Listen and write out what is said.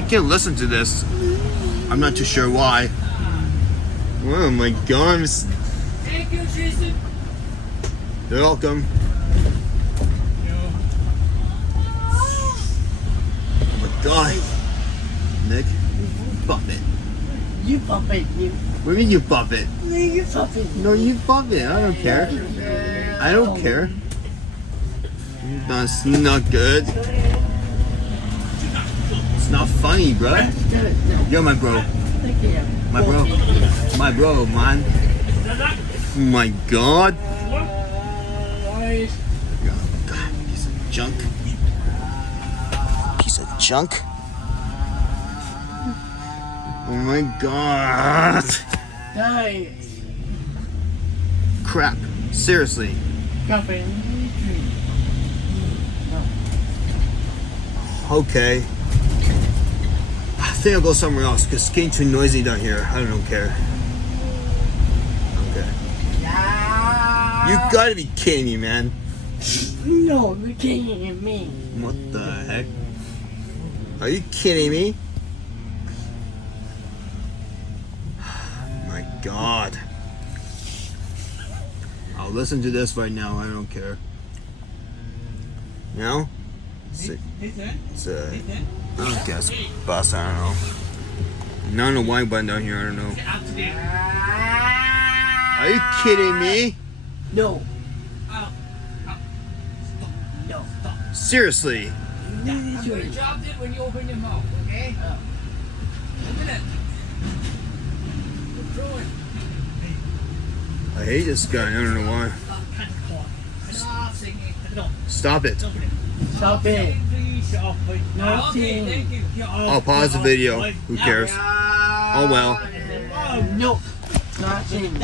I can't listen to this. I'm not too sure why. Oh my god. Thank you, Jason. You're welcome. Oh my god. Nick, buff it. You puppet, you. What do you mean you buff it? You puppet. No, you buff it. I don't care. I don't care. That's not good. It's not funny, bro. You're my bro. My bro. My bro, man. Oh my god. God, piece of junk. Piece of junk. Oh my god. Crap. Seriously. Okay. I think I'll go somewhere else because it's getting too noisy down here. I don't care. Okay. You gotta be kidding me, man. No, you're kidding me. What the heck? Are you kidding me? My god. I'll listen to this right now. I don't care. You know? It's a I don't guess bus. I don't know. Not a white button down here. I don't know. Are you kidding me? No. Seriously? Good job did when you open your mouth, okay? Open it. Throw it. I hate this guy. I don't know why. Stop singing. Stop it. Stop it. Okay, Nothing. thank you. I'll pause the video. Who cares? Oh well. No. Nothing.